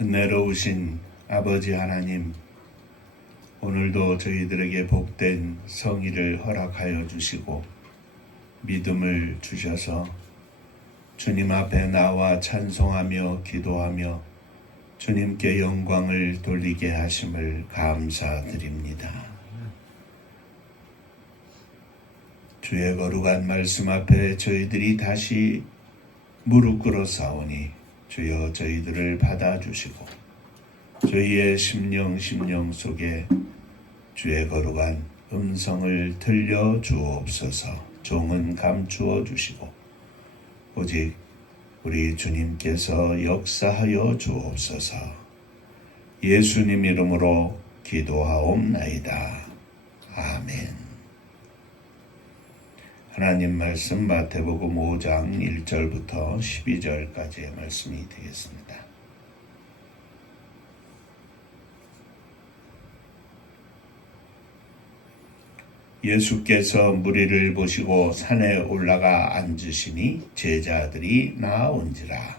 은혜로우신 아버지 하나님, 오늘도 저희들에게 복된 성의를 허락하여 주시고 믿음을 주셔서 주님 앞에 나와 찬송하며 기도하며 주님께 영광을 돌리게 하심을 감사드립니다. 주의 거룩한 말씀 앞에 저희들이 다시 무릎 꿇어 싸우니 주여 저희들을 받아주시고 저희의 심령 속에 주의 거룩한 음성을 들려주옵소서. 종은 감추어 주시고 오직 우리 주님께서 역사하여 주옵소서. 예수님 이름으로 기도하옵나이다. 아멘. 하나님 말씀 마태복음 5장 1절부터 12절까지의 말씀이 되겠습니다. 예수께서 무리를 보시고 산에 올라가 앉으시니 제자들이 나아온지라.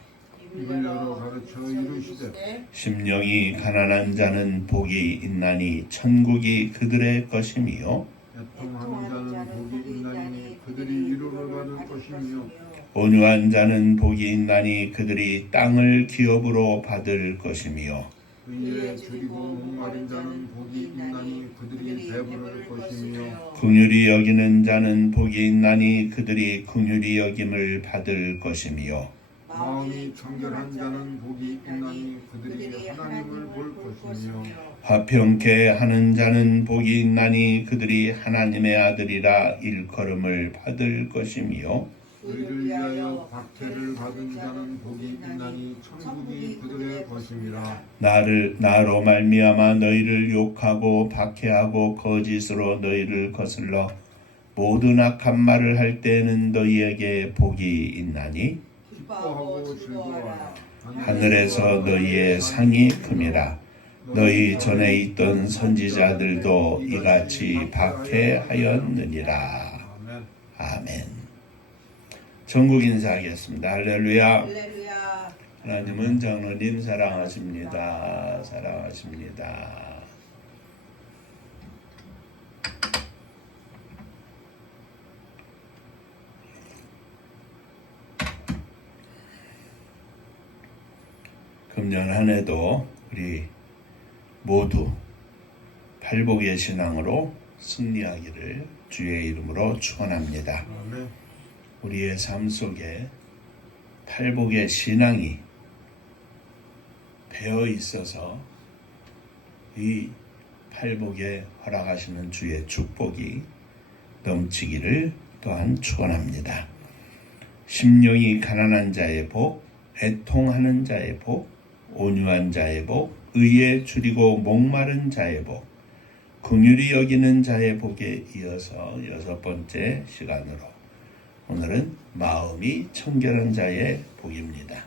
입을 열어 가르쳐 이르시되 심령이 가난한 자는 복이 있나니 천국이 그들의 것이며 애통하는 자는 복이 있나니 그들이 위로를 받을 것이며 온유한 자는 복이 있나니 그들이 땅을 기업으로 받을 것이며 의에 줄이고 목마른 자는 복이 있나니 그들이 배부를 것이며 긍휼히 여기는 자는 복이 있나니 그들이 긍휼히 여김을 받을 것이며 마음이 청결한 자는 복이 있나니 그들이 하나님을 볼 것이며 화평케 하는 자는 복이 있나니 그들이 하나님의 아들이라 일컬음을 받을 것이며 의를 위하여 박해를 받은 자는 복이 있나니 천국이 그들의 것임이라. 나로 말미암아 너희를 욕하고 박해하고 거짓으로 너희를 거슬러 모든 악한 말을 할 때에는 너희에게 복이 있나니 기뻐하고 즐거워하라. 하늘에서 너희의 상이 큼이라. 너희 전에 있던 선지자들도 이같이 박해하였느니라. 아멘. 전국 인사하겠습니다. 할렐루야. 할렐루야. 하나님은 장로님 사랑하십니다. 사랑하십니다. 금년 한 해도 우리 모두 팔복의 신앙으로 승리하기를 주의 이름으로 축원합니다. 아멘. 우리의 삶 속에 팔복의 신앙이 배어 있어서 이 팔복에 허락하시는 주의 축복이 넘치기를 또한 축원합니다. 심령이 가난한 자의 복, 애통하는 자의 복, 온유한 자의 복, 의에 줄이고 목마른 자의 복, 긍휼히 여기는 자의 복에 이어서 6번째 시간으로 오늘은 마음이 청결한 자의 복입니다.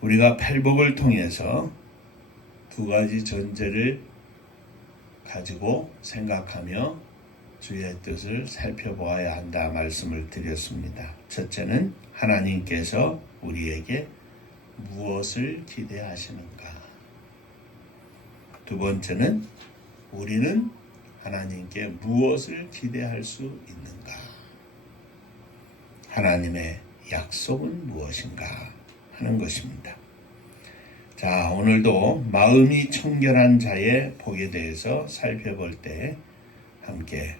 우리가 팔복을 통해서 두 가지 전제를 가지고 생각하며 주의 뜻을 살펴보아야 한다 말씀을 드렸습니다. 첫째는 하나님께서 우리에게 무엇을 기대하시는가. 두 번째는 우리는 하나님께 무엇을 기대할 수 있는가? 하나님의 약속은 무엇인가 하는 것입니다. 자, 오늘도 마음이 청결한 자의 복에 대해서 살펴볼 때 함께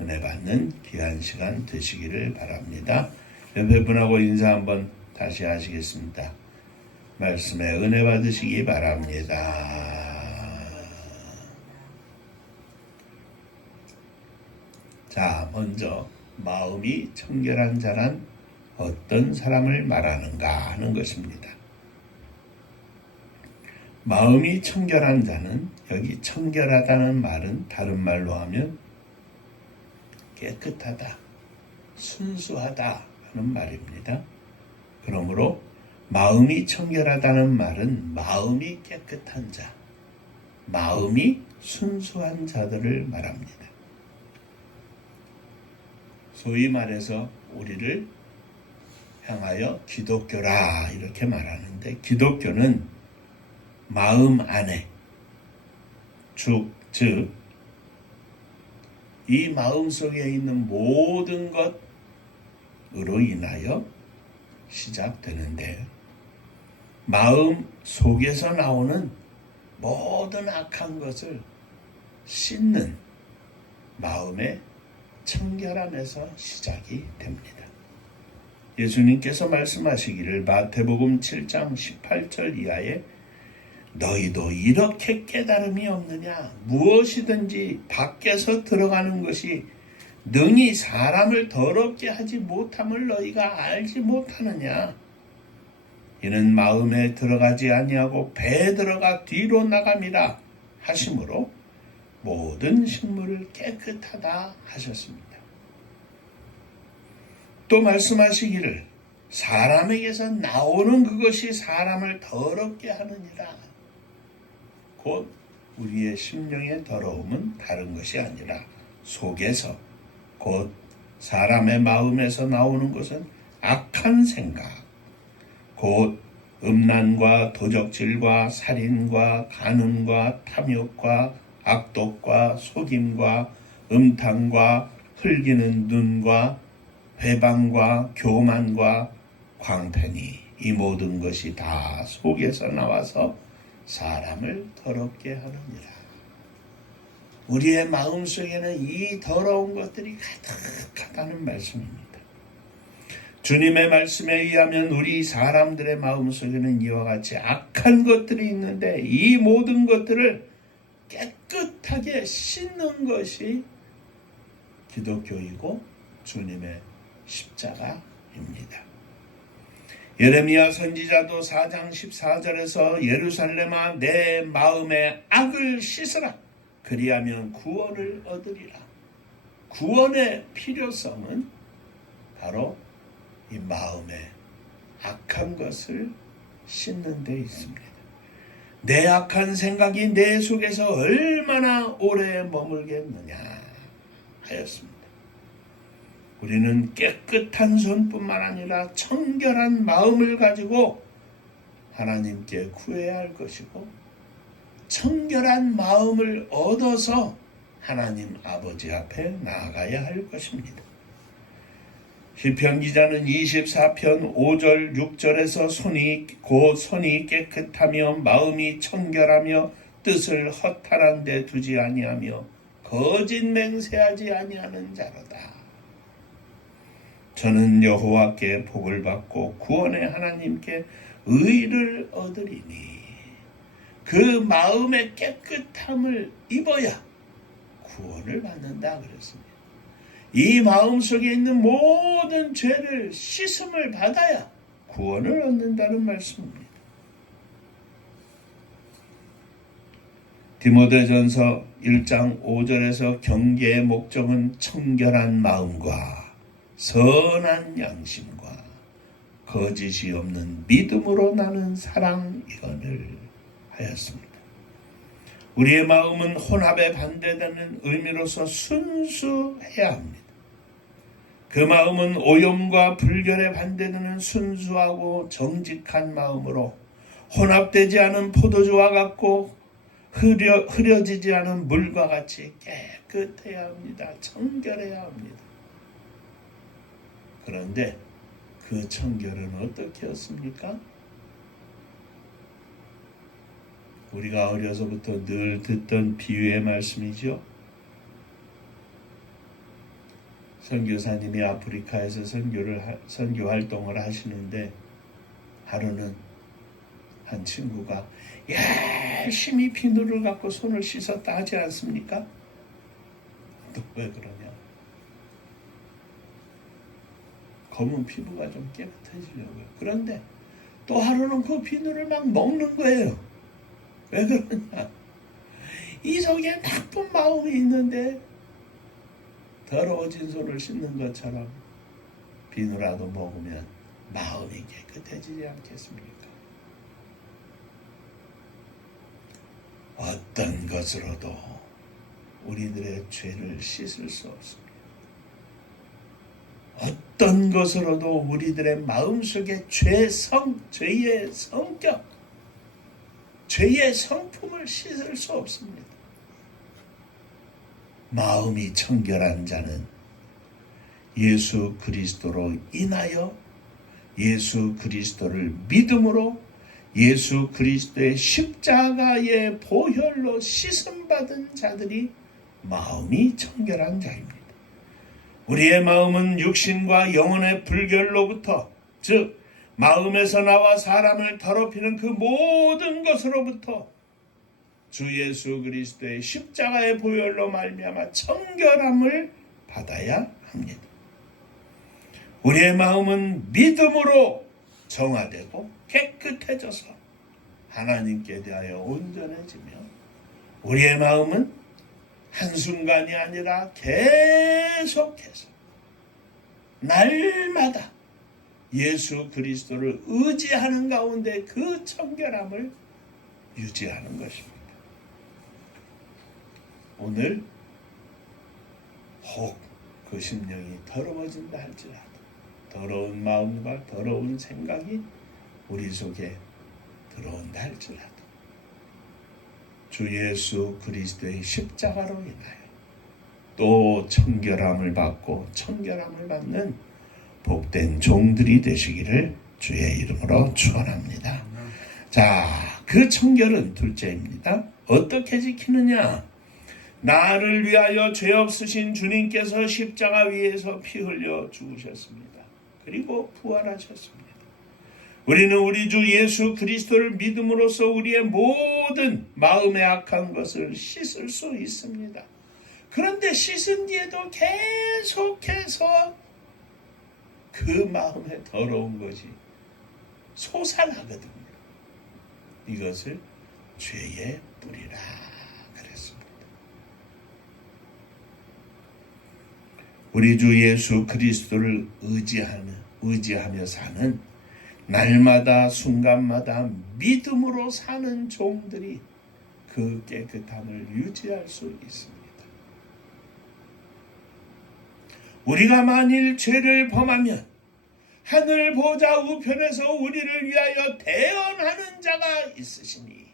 은혜 받는 귀한 시간 되시기를 바랍니다. 옆에 분하고 인사 한번 다시 하시겠습니다. 말씀에 은혜 받으시기 바랍니다. 자, 먼저 마음이 청결한 자란 어떤 사람을 말하는가 하는 것입니다. 마음이 청결한 자는, 여기 청결하다는 말은 다른 말로 하면 깨끗하다, 순수하다 하는 말입니다. 그러므로 마음이 청결하다는 말은 마음이 깨끗한 자, 마음이 순수한 자들을 말합니다. 소위 말해서 우리를 향하여 기독교라 이렇게 말하는데, 기독교는 마음 안에 즉 이 마음 속에 있는 모든 것으로 인하여 시작되는데, 마음 속에서 나오는 모든 악한 것을 씻는 마음의 청결함에서 시작이 됩니다. 예수님께서 말씀하시기를 마태복음 7장 18절 이하에 너희도 이렇게 깨달음이 없느냐? 무엇이든지 밖에서 들어가는 것이 능히 사람을 더럽게 하지 못함을 너희가 알지 못하느냐? 이는 마음에 들어가지 아니하고 배에 들어가 뒤로 나감이라 하심으로 모든 식물을 깨끗하다 하셨습니다. 또 말씀하시기를 사람에게서 나오는 그것이 사람을 더럽게 하느니라. 곧 우리의 심령의 더러움은 다른 것이 아니라 속에서 곧 사람의 마음에서 나오는 것은 악한 생각, 곧 음란과 도적질과 살인과 간음과 탐욕과 악독과 속임과 음탕과 흘기는 눈과 회방과 교만과 광팬이, 이 모든 것이 다 속에서 나와서 사람을 더럽게 하느니라. 우리의 마음속에는 이 더러운 것들이 가득하다는 말씀입니다. 주님의 말씀에 의하면 우리 사람들의 마음속에는 이와 같이 악한 것들이 있는데, 이 모든 것들을 깨끗하게 씻는 것이 기독교이고 주님의 십자가입니다. 예레미야 선지자도 4장 14절에서 예루살렘아 내 마음의 악을 씻으라 그리하면 구원을 얻으리라. 구원의 필요성은 바로 이 마음의 악한 것을 씻는 데 있습니다. 내 악한 생각이 내 속에서 얼마나 오래 머물겠느냐 하였습니다. 우리는 깨끗한 손뿐만 아니라 청결한 마음을 가지고 하나님께 구해야 할 것이고, 청결한 마음을 얻어서 하나님 아버지 앞에 나아가야 할 것입니다. 시편 기자는 24편 5절 6절에서 손이 깨끗하며 마음이 청결하며 뜻을 허탈한 데 두지 아니하며 거짓 맹세하지 아니하는 자로다. 저는 여호와께 복을 받고 구원의 하나님께 의를 얻으리니, 그 마음의 깨끗함을 입어야 구원을 받는다 그랬습니다. 이 마음 속에 있는 모든 죄를 씻음을 받아야 구원을 얻는다는 말씀입니다. 디모데전서 1장 5절에서 경계의 목적은 청결한 마음과 선한 양심과 거짓이 없는 믿음으로 나는 사랑이거늘 하였습니다. 우리의 마음은 혼합에 반대되는 의미로서 순수해야 합니다. 그 마음은 오염과 불결에 반대되는 순수하고 정직한 마음으로 혼합되지 않은 포도주와 같고 흐려지지 않은 물과 같이 깨끗해야 합니다. 청결해야 합니다. 그런데 그 청결은 어떻게 했습니까? 우리가 어려서부터 늘 듣던 비유의 말씀이죠. 선교사님이 아프리카에서 선교 활동을 하시는데, 하루는 한 친구가 열심히 비누를 갖고 손을 씻었다 하지 않습니까? 너 왜 그러냐? 검은 피부가 좀 깨끗해지려고요. 그런데 또 하루는 그 비누를 막 먹는 거예요. 왜 그러냐? 이 속에 나쁜 마음이 있는데 더러워진 손을 씻는 것처럼 비누라도 먹으면 마음이 깨끗해지지 않겠습니까? 어떤 것으로도 우리들의 죄를 씻을 수 없습니다. 어떤 것으로도 우리들의 마음속에 죄의 성격, 죄의 성품을 씻을 수 없습니다. 마음이 청결한 자는 예수 그리스도로 인하여 예수 그리스도를 믿음으로 예수 그리스도의 십자가의 보혈로 씻음받은 자들이 마음이 청결한 자입니다. 우리의 마음은 육신과 영혼의 불결로부터, 즉 마음에서 나와 사람을 더럽히는 그 모든 것으로부터 주 예수 그리스도의 십자가의 보혈로 말미암아 청결함을 받아야 합니다. 우리의 마음은 믿음으로 정화되고 깨끗해져서 하나님께 대하여 온전해지며, 우리의 마음은 한순간이 아니라 계속해서 날마다 예수 그리스도를 의지하는 가운데 그 청결함을 유지하는 것입니다. 오늘 혹 그 심령이 더러워진다 할지라도 더러운 마음과 더러운 생각이 우리 속에 들어온다 할지라도 주 예수 그리스도의 십자가로 인하여 또 청결함을 받고 청결함을 받는 복된 종들이 되시기를 주의 이름으로 축원합니다. 자, 그 청결은 둘째입니다. 어떻게 지키느냐? 나를 위하여 죄 없으신 주님께서 십자가 위에서 피 흘려 죽으셨습니다. 그리고 부활하셨습니다. 우리는 우리 주 예수 그리스도를 믿음으로써 우리의 모든 마음의 악한 것을 씻을 수 있습니다. 그런데 씻은 뒤에도 계속해서 그 마음에 더러운 것이 솟아나거든요. 이것을 죄의 뿌리라 그랬습니다. 우리 주 예수 그리스도를 의지하며 사는, 날마다 순간마다 믿음으로 사는 종들이 그 깨끗함을 유지할 수 있습니다. 우리가 만일 죄를 범하면 하늘 보좌 우편에서 우리를 위하여 대언하는 자가 있으시니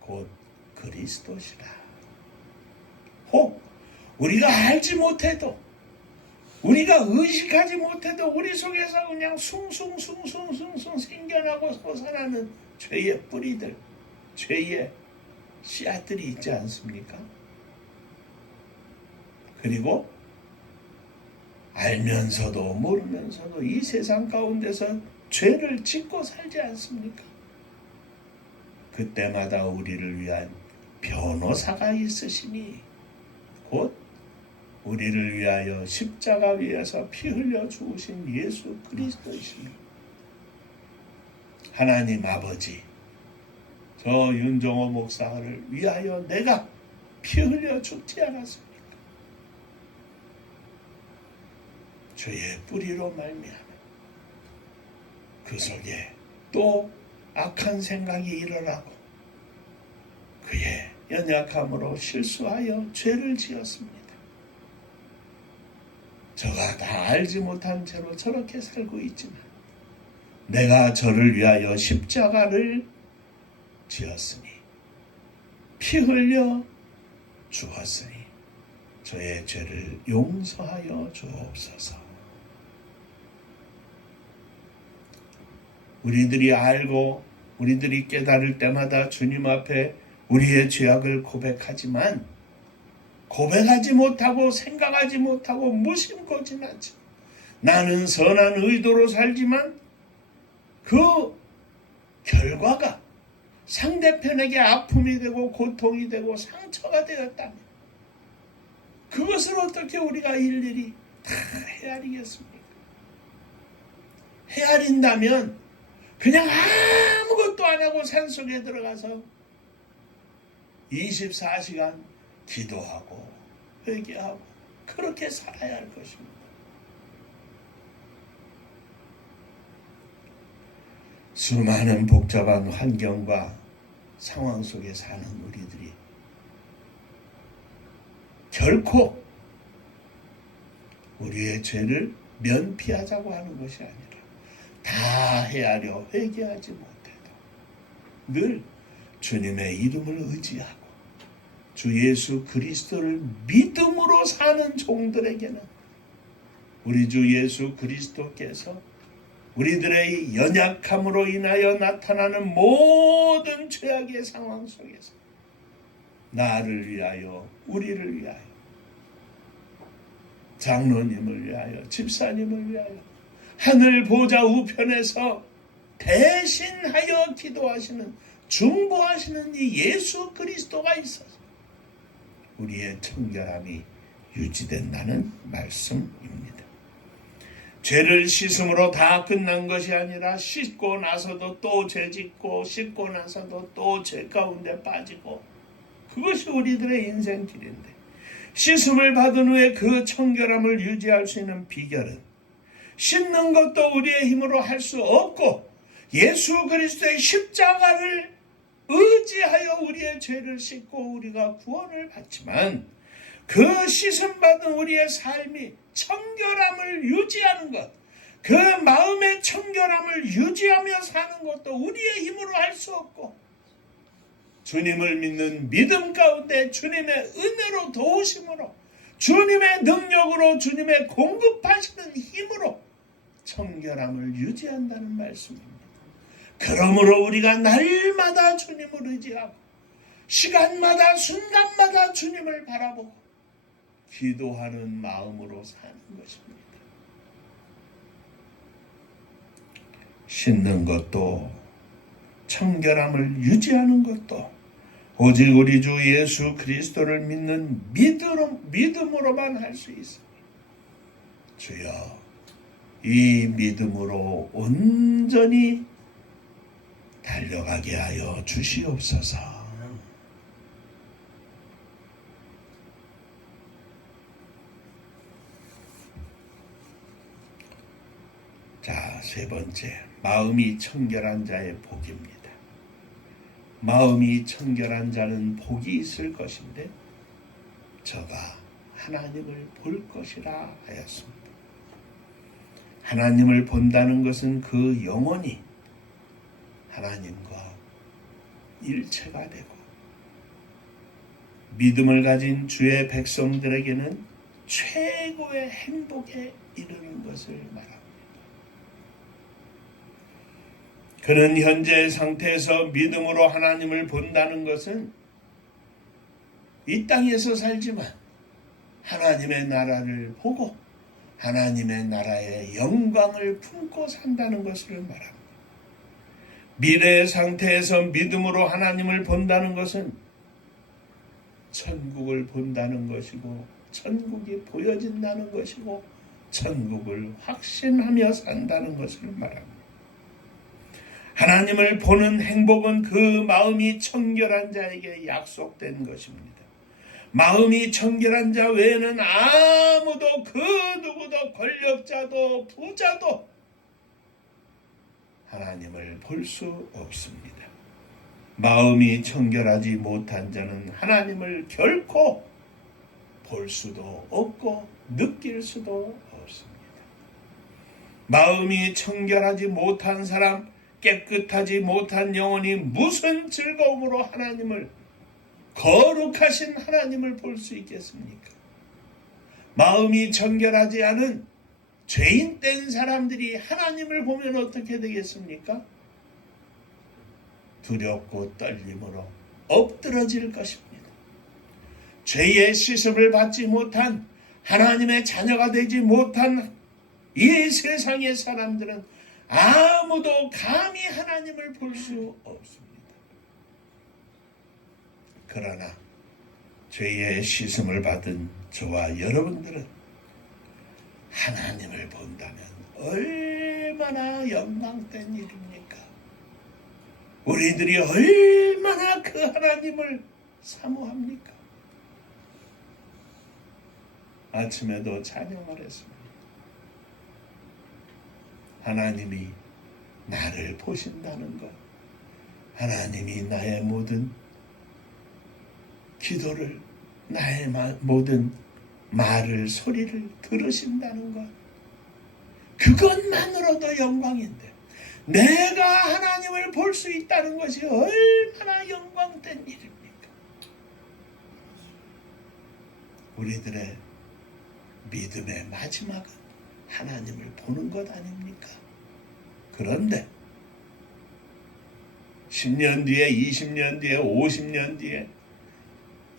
곧 그리스도시라. 혹 우리가 알지 못해도, 우리가 의식하지 못해도 우리 속에서 그냥 숭숭 생겨나고 솟아나는 죄의 뿌리들, 죄의 씨앗들이 있지 않습니까? 그리고 알면서도 모르면서도 이 세상 가운데서 죄를 짓고 살지 않습니까? 그때마다 우리를 위한 변호사가 있으시니 곧 우리를 위하여 십자가 위에서 피 흘려 죽으신 예수 그리스도이시니, 하나님 아버지, 저 윤정호 목사를 위하여 내가 피 흘려 죽지 않았습니까? 죄의 뿌리로 말미암아 그 속에 또 악한 생각이 일어나고 그의 연약함으로 실수하여 죄를 지었습니다. 저가 다 알지 못한 채로 저렇게 살고 있지만 내가 저를 위하여 십자가를 지었으니 피 흘려 죽었으니 저의 죄를 용서하여 주옵소서. 우리들이 알고 우리들이 깨달을 때마다 주님 앞에 우리의 죄악을 고백하지만, 고백하지 못하고 생각하지 못하고 무심코 지나치 나는 선한 의도로 살지만 그 결과가 상대편에게 아픔이 되고 고통이 되고 상처가 되었다면 그것을 어떻게 우리가 일일이 다 헤아리겠습니까? 헤아린다면 그냥 아무것도 안 하고 산속에 들어가서 24시간 기도하고 회개하고 그렇게 살아야 할 것입니다. 수많은 복잡한 환경과 상황 속에 사는 우리들이 결코 우리의 죄를 면피하자고 하는 것이 아니라 다 헤아려 회개하지 못해도 늘 주님의 이름을 의지하고 주 예수 그리스도를 믿음으로 사는 종들에게는 우리 주 예수 그리스도께서 우리들의 연약함으로 인하여 나타나는 모든 죄악의 상황 속에서 나를 위하여, 우리를 위하여, 장로님을 위하여, 집사님을 위하여 하늘 보좌 우편에서 대신하여 기도하시는, 중보하시는 이 예수 그리스도가 있어서 우리의 청결함이 유지된다는 말씀입니다. 죄를 씻음으로 다 끝난 것이 아니라 씻고 나서도 또 죄 짓고 씻고 나서도 또 죄 가운데 빠지고, 그것이 우리들의 인생길인데, 씻음을 받은 후에 그 청결함을 유지할 수 있는 비결은 씻는 것도 우리의 힘으로 할 수 없고 예수 그리스도의 십자가를 의지하여 우리의 죄를 씻고 우리가 구원을 받지만, 그 씻음 받은 우리의 삶이 청결함을 유지하는 것, 그 마음의 청결함을 유지하며 사는 것도 우리의 힘으로 할 수 없고, 주님을 믿는 믿음 가운데 주님의 은혜로 도우심으로, 주님의 능력으로, 주님의 공급하시는 힘으로 청결함을 유지한다는 말씀입니다. 그러므로 우리가 날마다 주님을 의지하고 시간마다 순간마다 주님을 바라보고 기도하는 마음으로 사는 것입니다. 씻는 것도 청결함을 유지하는 것도 오직 우리 주 예수 그리스도를 믿는 믿음으로만 할 수 있습니다. 주여, 이 믿음으로 온전히 달려가게 하여 주시옵소서. 자, 세 번째, 마음이 청결한 자의 복입니다. 마음이 청결한 자는 복이 있을 것인데 저가 하나님을 볼 것이라 하였습니다. 하나님을 본다는 것은 그 영혼이 하나님과 일체가 되고, 믿음을 가진 주의 백성들에게는 최고의 행복에 이르는 것을 말합니다. 그는 현재 상태에서 믿음으로 하나님을 본다는 것은 이 땅에서 살지만 하나님의 나라를 보고 하나님의 나라의 영광을 품고 산다는 것을 말합니다. 미래의 상태에서 믿음으로 하나님을 본다는 것은 천국을 본다는 것이고, 천국이 보여진다는 것이고, 천국을 확신하며 산다는 것을 말합니다. 하나님을 보는 행복은 그 마음이 청결한 자에게 약속된 것입니다. 마음이 청결한 자 외에는 아무도, 그 누구도, 권력자도 부자도 하나님을 볼 수 없습니다. 마음이 청결하지 못한 자는 하나님을 결코 볼 수도 없고 느낄 수도 없습니다. 마음이 청결하지 못한 사람, 깨끗하지 못한 영혼이 무슨 즐거움으로 하나님을, 거룩하신 하나님을 볼 수 있겠습니까? 마음이 청결하지 않은 죄인된 사람들이 하나님을 보면 어떻게 되겠습니까? 두렵고 떨림으로 엎드러질 것입니다. 죄의 씻음을 받지 못한, 하나님의 자녀가 되지 못한 이 세상의 사람들은 아무도 감히 하나님을 볼 수 없습니다. 그러나 죄의 씻음을 받은 저와 여러분들은 하나님을 본다면 얼마나 영광된 일입니까? 우리들이 얼마나 그 하나님을 사모합니까? 아침에도 찬양을 했습니다. 하나님이 나를 보신다는 것, 하나님이 나의 모든 기도를, 나의 모든 말을, 소리를 들으신다는 것, 그것만으로도 영광인데 내가 하나님을 볼 수 있다는 것이 얼마나 영광된 일입니까? 우리들의 믿음의 마지막은 하나님을 보는 것 아닙니까? 그런데 10년 뒤에, 20년 뒤에, 50년 뒤에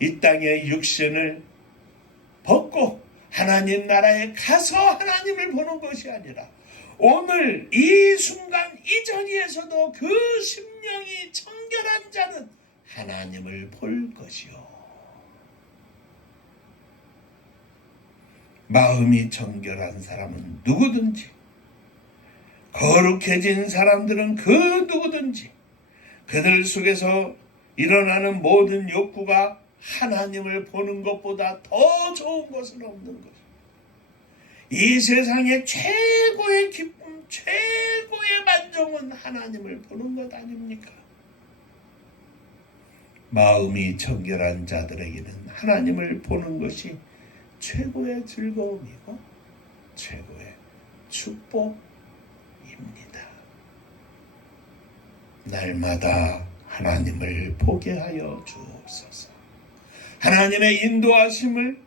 이 땅의 육신을 벗고 하나님 나라에 가서 하나님을 보는 것이 아니라 오늘 이 순간 이 자리에서도 그 심령이 청결한 자는 하나님을 볼 것이요. 마음이 청결한 사람은 누구든지, 거룩해진 사람들은 그 누구든지 그들 속에서 일어나는 모든 욕구가 하나님을 보는 것보다 더 좋은 것은 없는 것입니다. 이 세상의 최고의 기쁨, 최고의 만족은 하나님을 보는 것 아닙니까? 마음이 청결한 자들에게는 하나님을 보는 것이 최고의 즐거움이고 최고의 축복입니다. 날마다 하나님을 보게 하여 주옵소서. 하나님의 인도하심을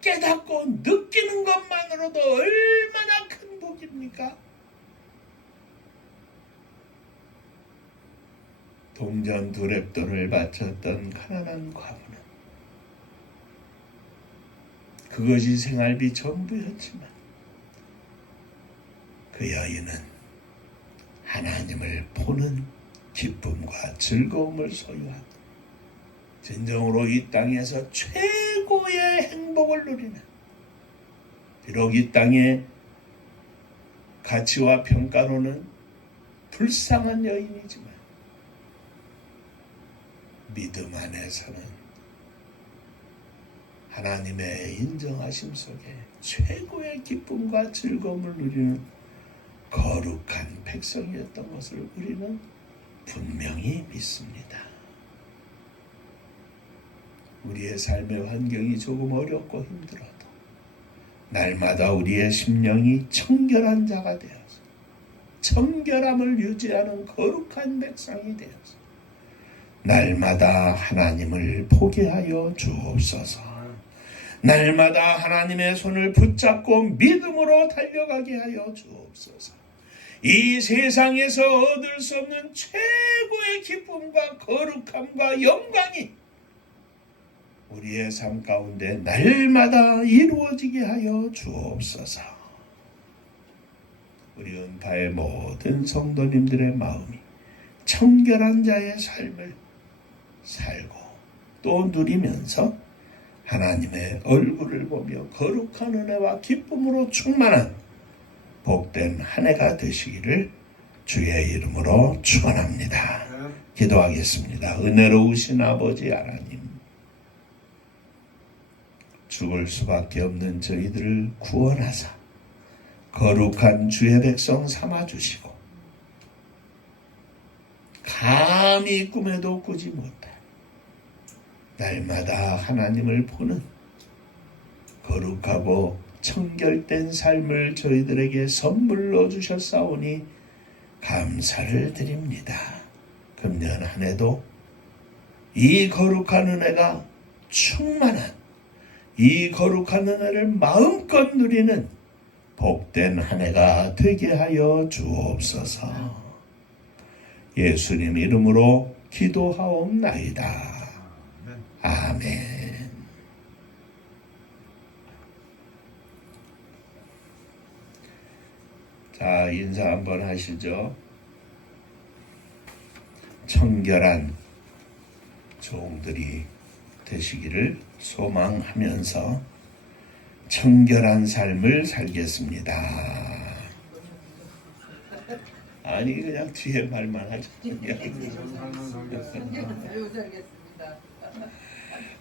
깨닫고 느끼는 것만으로도 얼마나 큰 복입니까? 동전 2렙돈을 바쳤던 가난한 과부는 그것이 생활비 전부였지만 그 여인은 하나님을 보는 기쁨과 즐거움을 소유하고 진정으로 이 땅에서 최고의 행복을 누리는, 비록 이 땅의 가치와 평가로는 불쌍한 여인이지만 믿음 안에서는 하나님의 인정하심 속에 최고의 기쁨과 즐거움을 누리는 거룩한 백성이었던 것을 우리는 분명히 믿습니다. 우리의 삶의 환경이 조금 어렵고 힘들어도 날마다 우리의 심령이 청결한 자가 되어서 청결함을 유지하는 거룩한 백성이 되어서 날마다 하나님을 보게 하여 주옵소서. 날마다 하나님의 손을 붙잡고 믿음으로 달려가게 하여 주옵소서. 이 세상에서 얻을 수 없는 최고의 기쁨과 거룩함과 영광이 우리의 삶 가운데 날마다 이루어지게 하여 주옵소서. 우리 은파의 모든 성도님들의 마음이 청결한 자의 삶을 살고 또 누리면서 하나님의 얼굴을 보며 거룩한 은혜와 기쁨으로 충만한 복된 한 해가 되시기를 주의 이름으로 축원합니다. 기도하겠습니다. 은혜로우신 아버지 하나님, 죽을 수밖에 없는 저희들을 구원하사 거룩한 주의 백성 삼아주시고 감히 꿈에도 꾸지 못할 날마다 하나님을 보는 거룩하고 청결된 삶을 저희들에게 선물로 주셨사오니 감사를 드립니다. 금년 한 해도 이 거룩한 은혜가 충만한, 이 거룩한 은혜를 마음껏 누리는 복된 한 해가 되게 하여 주옵소서. 예수님 이름으로 기도하옵나이다. 아멘. 자, 인사 한번 하시죠. 청결한 종들이 되시기를 소망하면서 청결한 삶을 살겠습니다. 아니 그냥 뒤에 말만 하죠.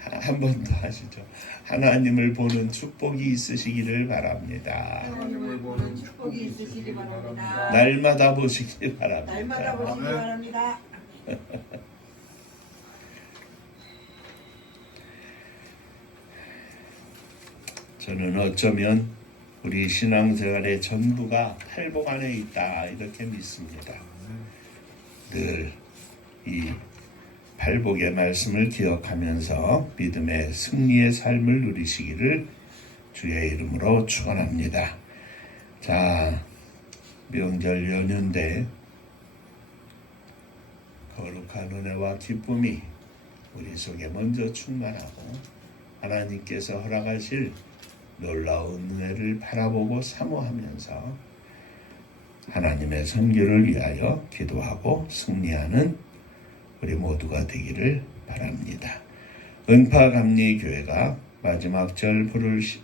한 번 더 하시죠. 하나님을 보는 축복이 있으시기를 바랍니다. 하나님을 보는 축복이 있으시기 바랍니다. 날마다 보시기 바랍니다. 날마다 보시기 바랍니다. 저는 어쩌면 우리 신앙생활의 전부가 팔복 안에 있다 이렇게 믿습니다. 늘 이 팔복의 말씀을 기억하면서 믿음의 승리의 삶을 누리시기를 주의 이름으로 축원합니다. 자, 명절 연휴인데 거룩한 은혜와 기쁨이 우리 속에 먼저 충만하고 하나님께서 허락하실 놀라운 은혜를 바라보고 사모하면서 하나님의 선교를 위하여 기도하고 승리하는 우리 모두가 되기를 바랍니다. 은파감리교회가 마지막 절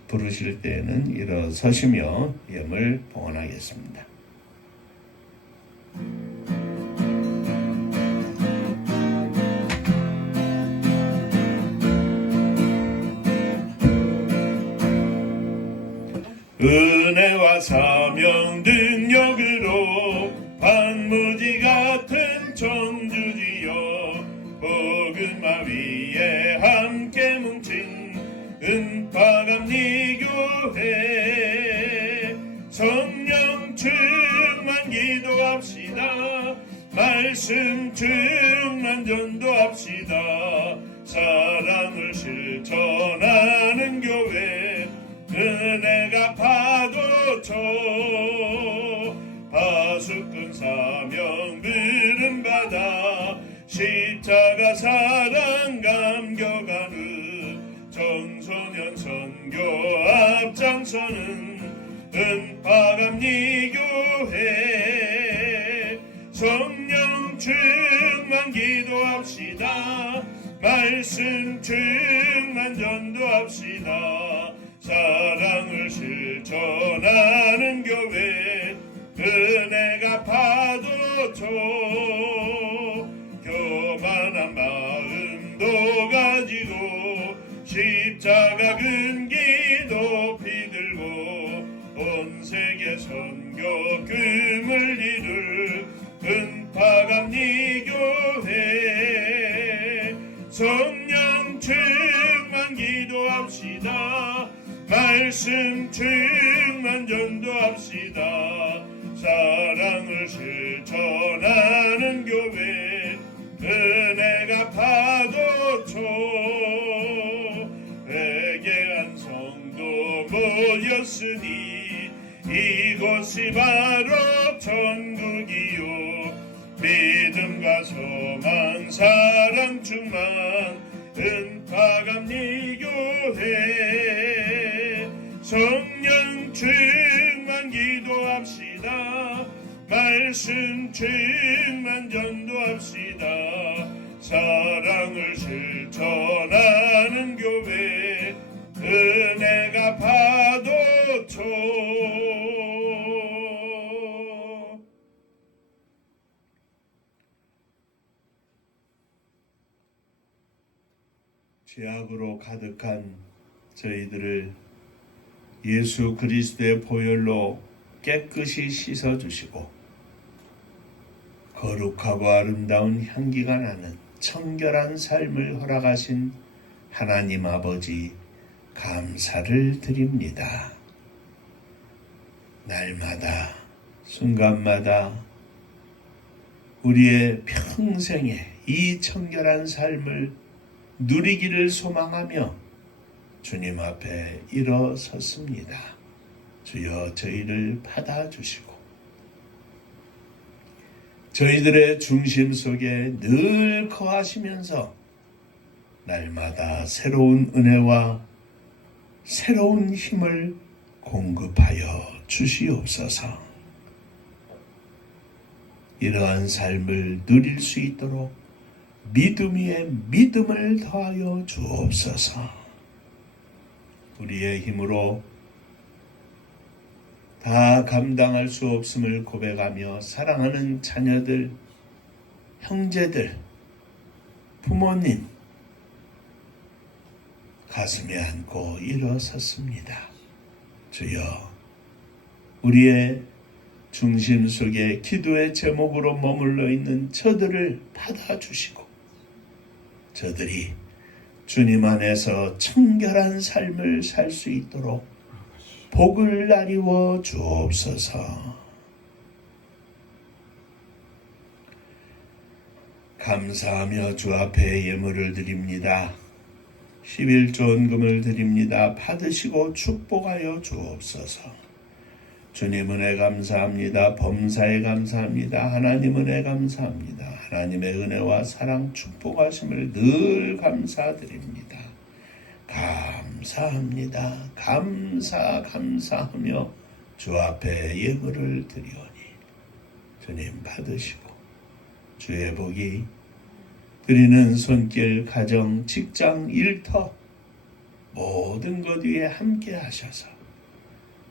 부르실 때에는 일어서시며 예물 봉헌하겠습니다. 은혜와 사명 능력으로 반무지 같은 천주지여 복음화 위에 함께 뭉친 은파감리교회 성령 충만 기도합시다. 말씀 충만 전도합시다. 사랑을 실천하는 교회 은혜가 파도쳐 파수꾼 사명 부름받아 십자가 사랑 감격하는 청소년 선교 앞장서는 은파감리교회 성령 충만 기도합시다. 말씀 충만 전도합시다. 사랑을 실천하는 교회 은혜가 파도쳐 교만한 마음도 가지고 십자가 근기 높이 들고 온 세계 선교 꿈을 이룰 은파감리교회 성령 충만 기도합시다. 말씀 충만 전도합시다. 사랑을 실천하는 교회 은혜가 파도쳐 회개한 성도 모였으니 이곳이 바로 천국이요 믿음과 소망 사랑 충만 은파감리교회 성령 충만 기도합시다. 말씀 충만 전도합시다. 사랑을 실천하는 교회 은혜가 파도쳐 죄악으로 가득한 저희들을 예수 그리스도의 보혈로 깨끗이 씻어주시고 거룩하고 아름다운 향기가 나는 청결한 삶을 허락하신 하나님 아버지 감사를 드립니다. 날마다 순간마다 우리의 평생에 이 청결한 삶을 누리기를 소망하며 주님 앞에 일어섰습니다. 주여 저희를 받아주시고 저희들의 중심 속에 늘 거하시면서 날마다 새로운 은혜와 새로운 힘을 공급하여 주시옵소서. 이러한 삶을 누릴 수 있도록 믿음 위에 믿음을 더하여 주옵소서. 우리의 힘으로 다 감당할 수 없음을 고백하며 사랑하는 자녀들, 형제들, 부모님 가슴에 안고 일어섰습니다. 주여 우리의 중심 속에 기도의 제목으로 머물러 있는 저들을 받아주시고 저들이 주님 안에서 청결한 삶을 살 수 있도록 복을 나리워 주옵소서. 감사하며 주 앞에 예물을 드립니다. 11조원금을 드립니다. 받으시고 축복하여 주옵소서. 주님 은혜 감사합니다. 범사에 감사합니다. 하나님 은혜 감사합니다. 하나님의 은혜와 사랑 축복하심을 늘 감사드립니다. 감사합니다. 감사하며 주 앞에 예물을 드리오니 주님 받으시고 주의 복이 드리는 손길, 가정, 직장, 일터 모든 것 위에 함께 하셔서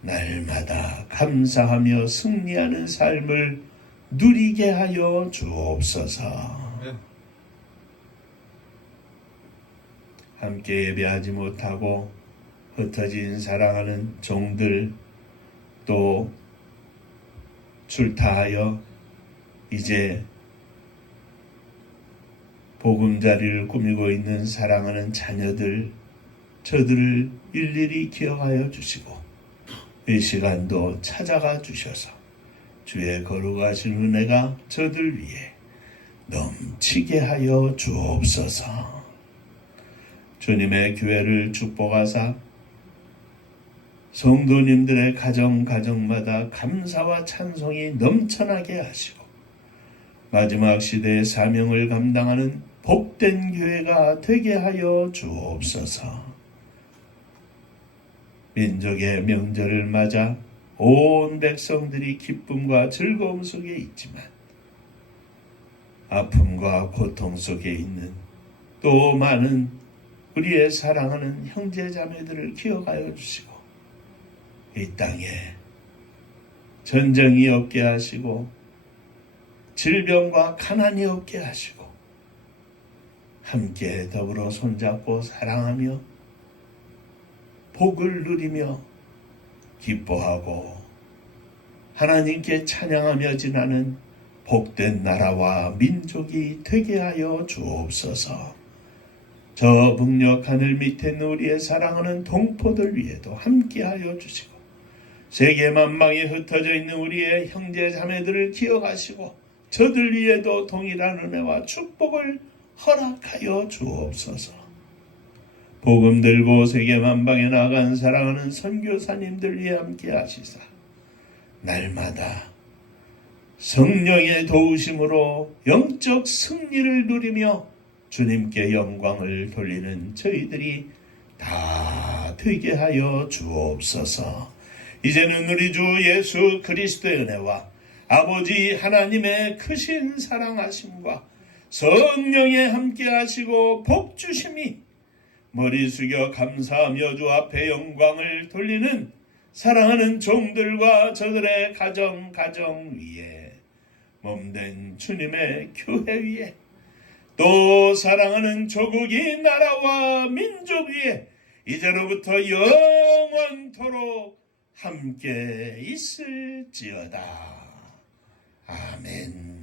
날마다 감사하며 승리하는 삶을 누리게 하여 주옵소서. 함께 예배하지 못하고 흩어진 사랑하는 종들 또 출타하여 이제 보금자리를 꾸미고 있는 사랑하는 자녀들 저들을 일일이 기억하여 주시고 이 시간도 찾아가 주셔서 주의 거룩하신 은혜가 저들 위해 넘치게 하여 주옵소서. 주님의 교회를 축복하사 성도님들의 가정마다 감사와 찬송이 넘쳐나게 하시고 마지막 시대의 사명을 감당하는 복된 교회가 되게 하여 주옵소서. 민족의 명절을 맞아 온 백성들이 기쁨과 즐거움 속에 있지만 아픔과 고통 속에 있는 또 많은 우리의 사랑하는 형제 자매들을 기억하여 주시고 이 땅에 전쟁이 없게 하시고 질병과 가난이 없게 하시고 함께 더불어 손잡고 사랑하며 복을 누리며 기뻐하고 하나님께 찬양하며 지나는 복된 나라와 민족이 되게 하여 주옵소서. 저 북녘 하늘 밑에 우리의 사랑하는 동포들 위에도 함께하여 주시고 세계 만방에 흩어져 있는 우리의 형제 자매들을 기억하시고 저들 위에도 동일한 은혜와 축복을 허락하여 주옵소서. 복음 들고 세계 만방에 나간 사랑하는 선교사님들 위해 함께 하시사 날마다 성령의 도우심으로 영적 승리를 누리며 주님께 영광을 돌리는 저희들이 다 되게 하여 주옵소서. 이제는 우리 주 예수 그리스도의 은혜와 아버지 하나님의 크신 사랑하심과 성령의 함께 하시고 복 주심이 머리 숙여 감사하며 주 앞에 영광을 돌리는 사랑하는 종들과 저들의 가정 위에 몸된 주님의 교회 위에 또 사랑하는 조국이 나라와 민족 위에 이제로부터 영원토록 함께 있을지어다. 아멘.